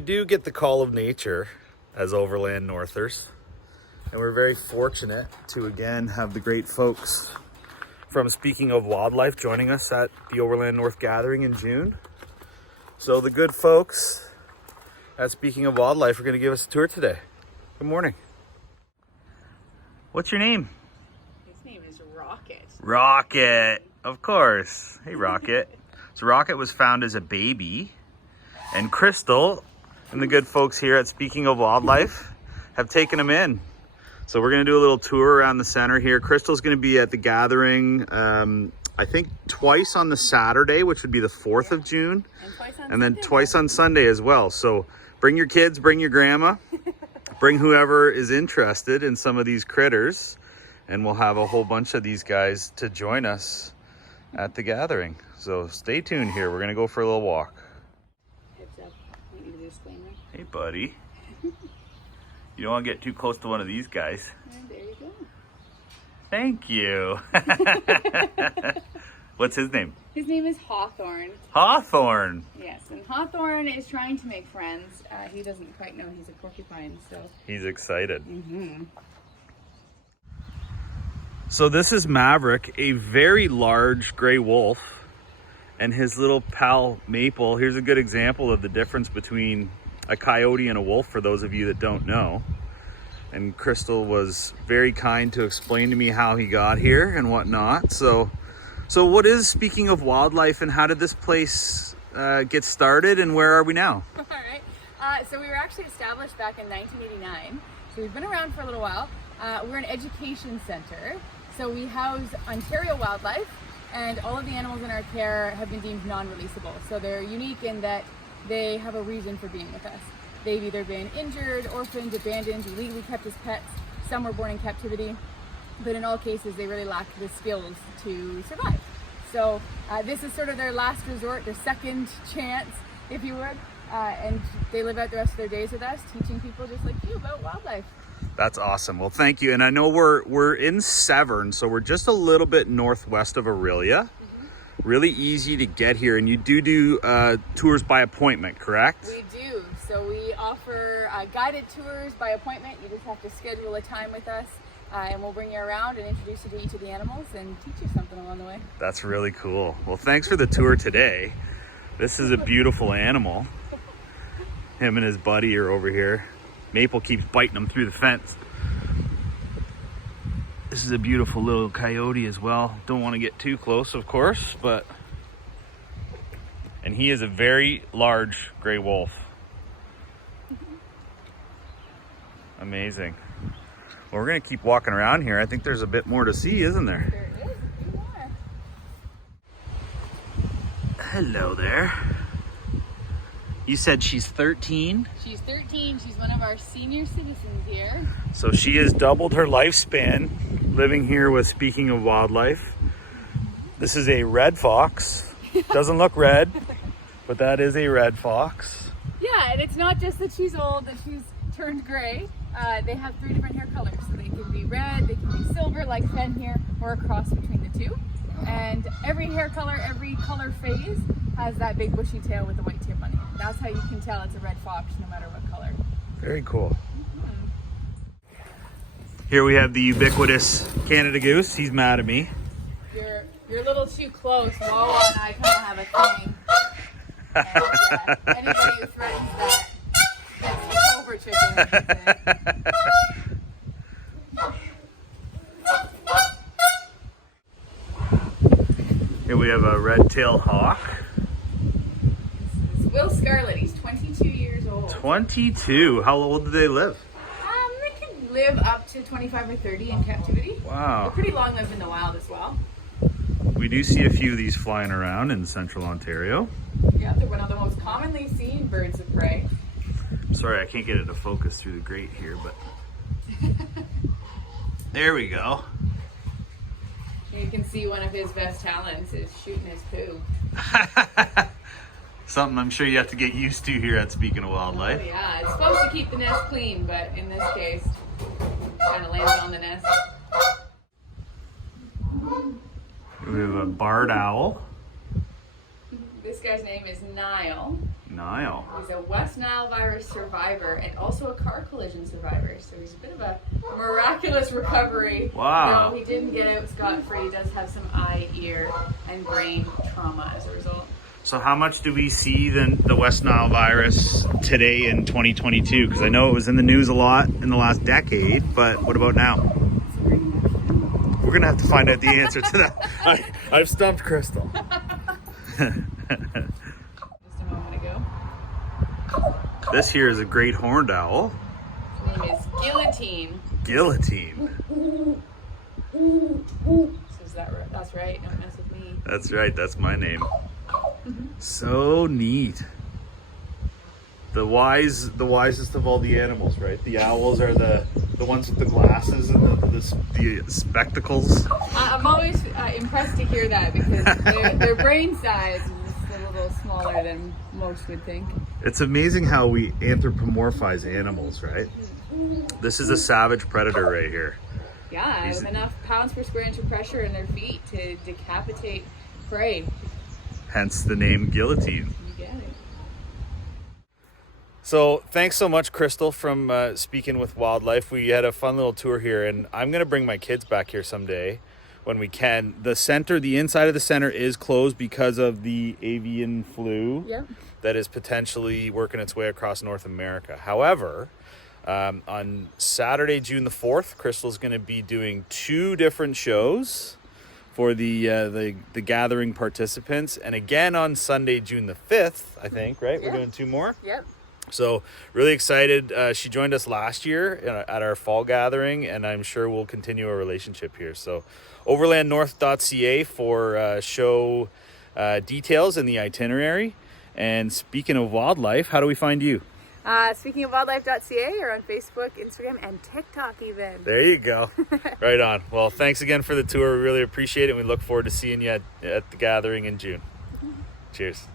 we do get the call of nature as Overland Northers, and we're very fortunate to again have the great folks from Speaking of Wildlife joining us at the OverlandNTH Gathering in June. So the good folks at Speaking of Wildlife are going to give us a tour today. Good morning. What's your name? His name is Rocket. Rocket, of course. Hey, Rocket. So Rocket was found as a baby, and Crystal and the good folks here at Speaking of Wildlife have taken him in. So we're going to do a little tour around the center here. Crystal's going to be at the gathering, I think twice on the Saturday, which would be the 4th of June. And then twice on Sunday as well. So bring your kids, bring your grandma, bring whoever is interested in some of these critters. And we'll have a whole bunch of these guys to join us at the gathering. So stay tuned here. We're going to go for a little walk. Heads up. I need a disclaimer. Hey, buddy. You don't want to get too close to one of these guys. And there you go. Thank you. What's his name? His name is Hawthorne. Hawthorne. Yes, and Hawthorne is trying to make friends. He doesn't quite know he's a porcupine, so. He's excited. Mm-hmm. So this is Maverick, a very large gray wolf, and his little pal Maple. Here's a good example of the difference between a coyote and a wolf, for those of you that don't know. And Crystal was very kind to explain to me how he got here and whatnot. So what is Speaking of Wildlife, and how did this place get started, and where are we now? All right. So we were actually established back in 1989. So we've been around for a little while. We're an education center. So we house Ontario wildlife, and all of the animals in our care have been deemed non-releasable. So they're unique in that they have a reason for being with us. They've either been injured, orphaned, abandoned, illegally kept as pets. Some were born in captivity, but in all cases they really lack the skills to survive. So this is sort of their last resort, their second chance, if you would. And they live out the rest of their days with us, teaching people just like you about wildlife. That's awesome. Well, thank you. And I know we're in Severn, so we're just a little bit northwest of Aurelia. Really easy to get here, and you do tours by appointment, correct? We do. So we offer guided tours by appointment. You just have to schedule a time with us, and we'll bring you around and introduce you to each of the animals and teach you something along the way. That's really cool. Well, thanks for the tour today. This is a beautiful animal. Him and his buddy are over here. Maple keeps biting him through the fence. This is a beautiful little coyote as well. Don't want to get too close, of course, but... And he is a very large gray wolf. Amazing. Well, we're going to keep walking around here. I think there's a bit more to see, isn't there? There is. A few more. Hello there. You said she's 13? She's 13. She's one of our senior citizens here. So she has doubled her lifespan living here with Speaking of Wildlife. This is a red fox. Doesn't look red, but that is a red fox. Yeah, and it's not just that she's old, that she's turned gray. They have 3 different hair colors. So they can be red, they can be silver like Fen here, or a cross between the two. And every hair color, every color phase has that big bushy tail with the white tip on it. That's how you can tell it's a red fox no matter what color. Very cool. Here we have the ubiquitous Canada Goose. He's mad at me. You're a little too close. Wawa and I kind of have a thing. And anybody who threatens that gets the cobra chicken. Here we have a red-tailed hawk. This is Will Scarlett. He's 22 years old. 22. How old do they live? They can live up to 25 or 30 in captivity. Wow. They're pretty long lived in the wild as well. We do see a few of these flying around in central Ontario. Yeah, they're one of the most commonly seen birds of prey. Sorry, I can't get it to focus through the grate here, but... There we go. You can see one of his best talents is shooting his poo. Something I'm sure you have to get used to here at Speaking of Wildlife. Oh, yeah, it's supposed to keep the nest clean, but in this case, kind of lands on the nest. We have a barred owl. This This guy's name is Nile. Nile. He's a West Nile virus survivor and also a car collision survivor. So he's a bit of a miraculous recovery. Wow. No, he didn't get out scot-free. He does have some eye, ear, and brain trauma as a result. So how much do we see the West Nile virus today in 2022? Because I know it was in the news a lot in the last decade, but what about now? We're gonna have to find out the answer to that. I've stumped Crystal. Just a moment ago. This here is a great horned owl. His name is Guillotine. Guillotine. So that's right. Don't mess with me. That's right. That's my name. So neat. The wisest of all the animals, right? The owls are the ones with the glasses and the spectacles. I'm always impressed to hear that because their brain size is just a little smaller than most would think. It's amazing how we anthropomorphize animals, right? This is a savage predator right here. Yeah, with enough pounds per square inch of pressure in their feet to decapitate prey. Hence the name Guillotine. You get it. So thanks so much, Crystal, from Speaking with Wildlife. We had a fun little tour here, and I'm going to bring my kids back here someday when we can. The inside of the center is closed because of the avian flu that is potentially working its way across North America. However, on Saturday, June the 4th, Crystal's going to be doing 2 different shows for the gathering participants, and again on Sunday, June the 5th, I think, right? We're doing 2 more? Yep. So really excited. She joined us last year at our fall gathering, and I'm sure we'll continue our relationship here. So OverlandNTH.ca for show details and the itinerary. And speaking of wildlife, how do we find you? SpeakingofWildlife.ca or on Facebook, Instagram, and TikTok even. There you go. Right on. Well, thanks again for the tour. We really appreciate it. We look forward to seeing you at the gathering in June. Cheers.